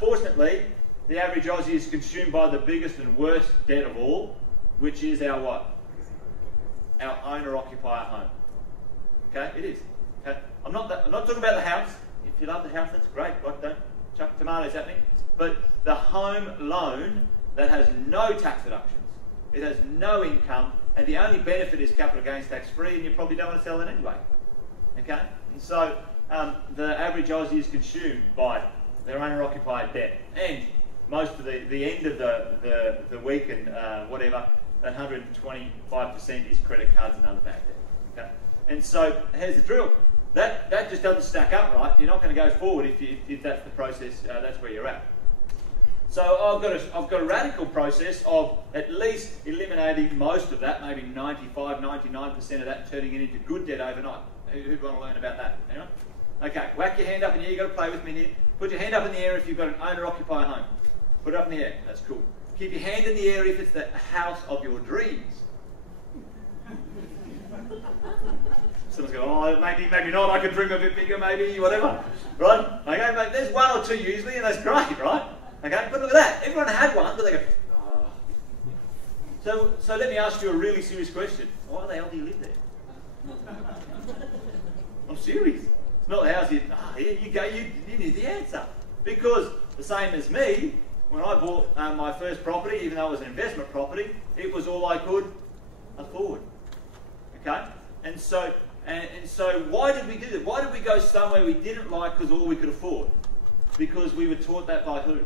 unfortunately, the average Aussie is consumed by the biggest and worst debt of all, which is our what? Our owner-occupier home. Okay, it is. Okay? I'm not talking about the house. If you love the house, that's great. Like, don't chuck tomatoes at me. But the home loan that has no tax deductions, it has no income, and the only benefit is capital gains tax free, and you probably don't want to sell it anyway. Okay, and so the average Aussie is consumed by their owner-occupied debt, and most of the end of the week and whatever, that 125% is credit cards and other bad debt. Okay, and so here's the drill. That just doesn't stack up, right? You're not going to go forward if that's the process. That's where you're at. So I've got a radical process of at least eliminating most of that, maybe 95, 99% of that, turning it into good debt overnight. Who'd want to learn about that? Anyone? Okay, whack your hand up in the air. You've got to play with me here. Put your hand up in the air if you've got an owner-occupier home. Put it up in the air. That's cool. Keep your hand in the air if it's the house of your dreams. Someone's going, oh, maybe not. I could dream a bit bigger, maybe, whatever. Right? Okay, mate, there's one or two usually, and that's great, right? Okay, but look at that. Everyone had one, but they go, oh. So let me ask you a really serious question. Why the hell do you live there? I'm serious. It's not the house here you go, you need the answer. Because the same as me, when I bought my first property, even though it was an investment property, it was all I could afford. Okay? And so why did we do that? Why did we go somewhere we didn't like because all we could afford? Because we were taught that by who?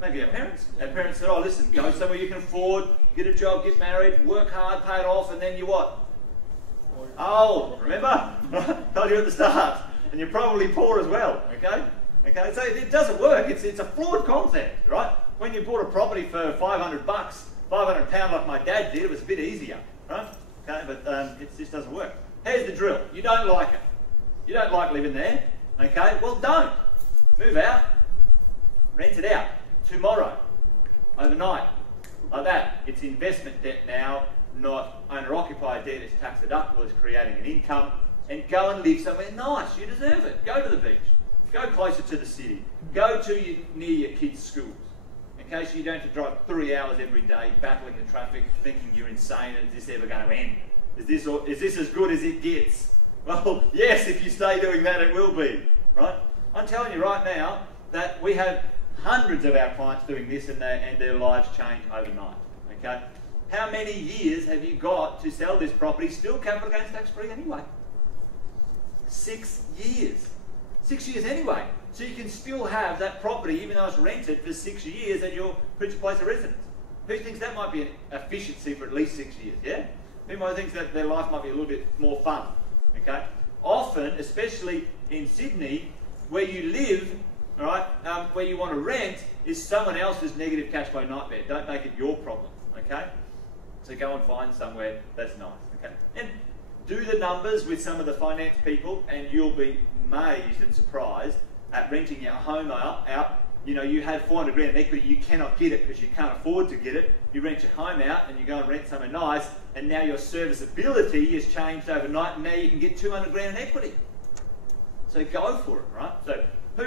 Maybe our parents. Our parents said, oh, listen, go somewhere you can afford, get a job, get married, work hard, pay it off, and then you what? Oh, remember? Told you at the start. And you're probably poor as well, okay? Okay, so it doesn't work. It's a flawed concept, right? When you bought a property for $500, £500 like my dad did, it was a bit easier, right? Okay, but it just doesn't work. Here's the drill. You don't like it. You don't like living there, okay? Well, don't. Move out. Rent it out. Tomorrow. Overnight. Like that. It's investment debt now, not owner-occupied debt. It's tax deductible. It's creating an income. And go and live somewhere nice. You deserve it. Go to the beach. Go closer to the city. Go to near your kids' schools. Okay, so you don't have to drive 3 hours every day, battling the traffic, thinking you're insane and is this ever going to end? Is this as good as it gets? Well, yes, if you stay doing that, it will be, right? I'm telling you right now that we have hundreds of our clients doing this and their lives change overnight, okay? How many years have you got to sell this property still capital gains tax free anyway? 6 years. 6 years anyway. So you can still have that property, even though it's rented for 6 years at your principal place of residence. Who thinks that might be an efficiency for at least 6 years, yeah? Who might think that their life might be a little bit more fun, okay? Often, especially in Sydney, where you live, all right, where you want to rent, is someone else's negative cash flow nightmare. Don't make it your problem, okay? So go and find somewhere that's nice, okay? And do the numbers with some of the finance people, and you'll be amazed and surprised at renting your home out. You know, you had 400 grand in equity, you cannot get it because you can't afford to get it. You rent your home out and you go and rent somewhere nice, and now your serviceability has changed overnight, and now you can get 200 grand in equity. So go for it, right? So who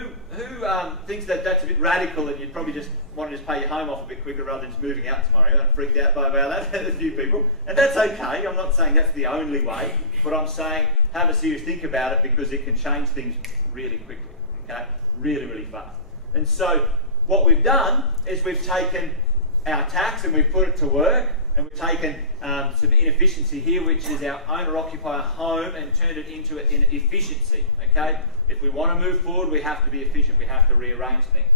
thinks that that's a bit radical and you'd probably just want to just pay your home off a bit quicker rather than just moving out tomorrow? I'm freaked out about that. There's a few people. And that's okay. I'm not saying that's the only way, but I'm saying have a serious think about it because it can change things really quickly, okay? Really, really fast. And so what we've done is we've taken our tax and we've put it to work, and we've taken some inefficiency here, which is our owner-occupier home, and turned it into an efficiency, okay? If we want to move forward, we have to be efficient. We have to rearrange things.